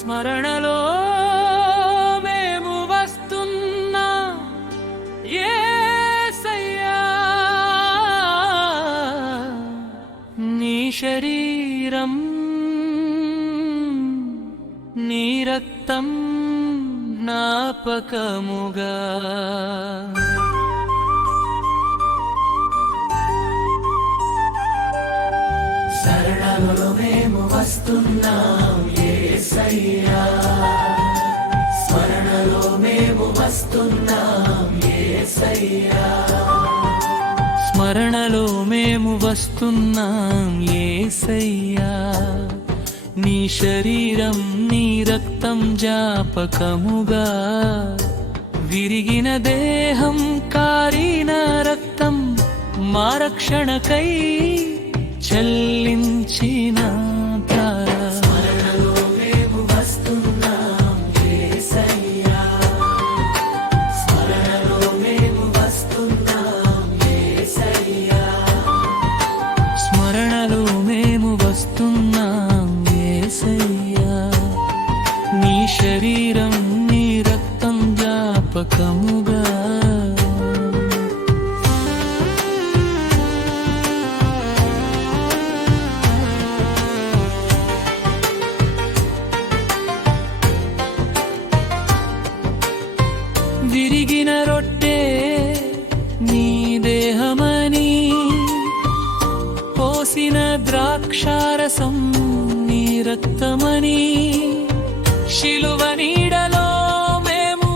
స్మరణలో మేము వస్తున్నా యేసయ్యా, నీ శరీరం నీ రక్తం జ్ఞాపకముగా శరణలో మేము వస్తున్నాం యేసయ్యా, స్మరణలో మేము వస్తున్నాం యేసయ్యా, స్మరణలో మేము వస్తున్నాం యేసయ్యా, నీ శరీరం నీ రక్తం జ్ఞాపకముగా విరిగిన దేహం కారిన రక్తం మా రక్షణకై చెల్లించిన స్మరణలో మేము వస్తున్నాం యేసయ్యా, స్మరణలో మేము వస్తున్నాం యేసయ్యా, స్మరణలో మేము వస్తున్నాం యేసయ్యా, నీ శరీరం నీ రక్తం జ్ఞాపకముగా విరిగిన రొట్టె నీ దేహమని, పోసిన ద్రాక్షారసం నీ రక్తమని, శిలువ నీడలో మేము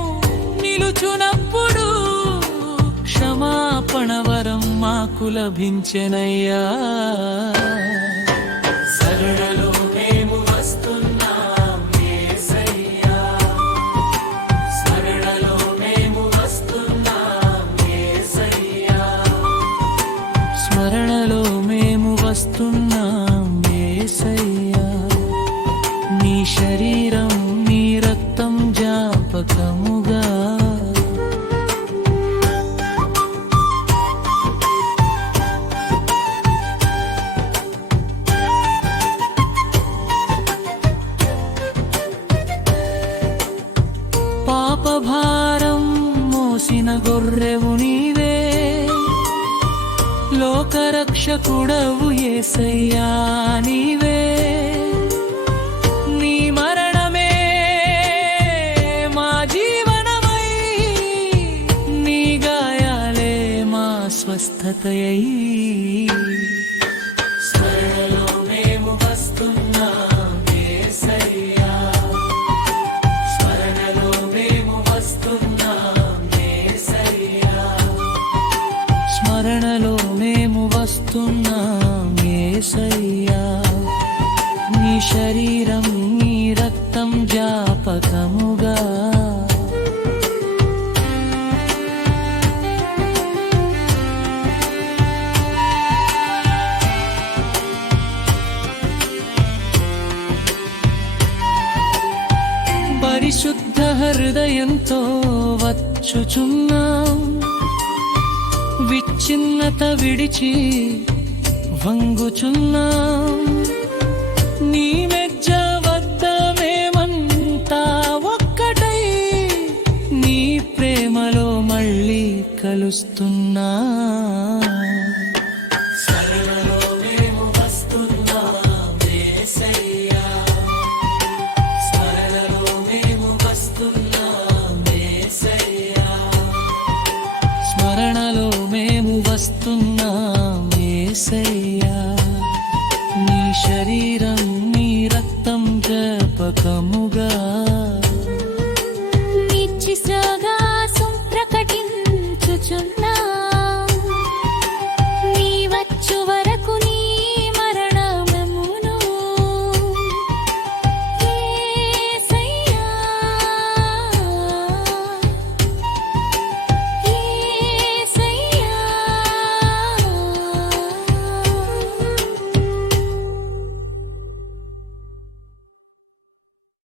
నిలుచునప్పుడు క్షమాపణ వరం మాకు లభించెనయ్యా. శరణలో మేము వస్తున్నాం యేసయ్యా, స్మరణలో మేము వస్తున్నాం యేసయ్యా, స్మరణలో మేము వస్తున్నాం యేసయ్యా, నీ శరీరం నీ రక్తం జ్ఞాపకముగా పాపభారం మోసిన గొర్రెవు నీవే, లోకరక్షకుడవు యేసయ్యా నీవే, నీ మరణమే మా జీవనమై, నీ గాయాలే మా స్వస్థతయై. స్మరణలో మేము వస్తున్నాం యేసయ్యా, స్మరణలో మేము వస్తున్నాం యేసయ్యా, స్మరణలో మేము వస్తున్నాం యేసయ్యా, నీ శరీరం నీ రక్తం జ్ఞాపకముగా పరిశుద్ధ హృదయంతో వచ్చుచున్నాం, విచ్ఛిన్నత విడిచి వంగుచున్నాం, నీ మెజ్జ వద్ద మేమంతా ఒక్కటై నీ ప్రేమలో మళ్ళీ కలుస్తున్నా. శరణలో మేము వస్తున్నాం యేసయ్యా, స్మరణలో మేము వస్తున్నాం యేసయ్యా, స్మరణలో మేము వస్తున్నాం యేసయ్యా, నీ శరీరం నీ రక్తం జ్ఞాపకముగా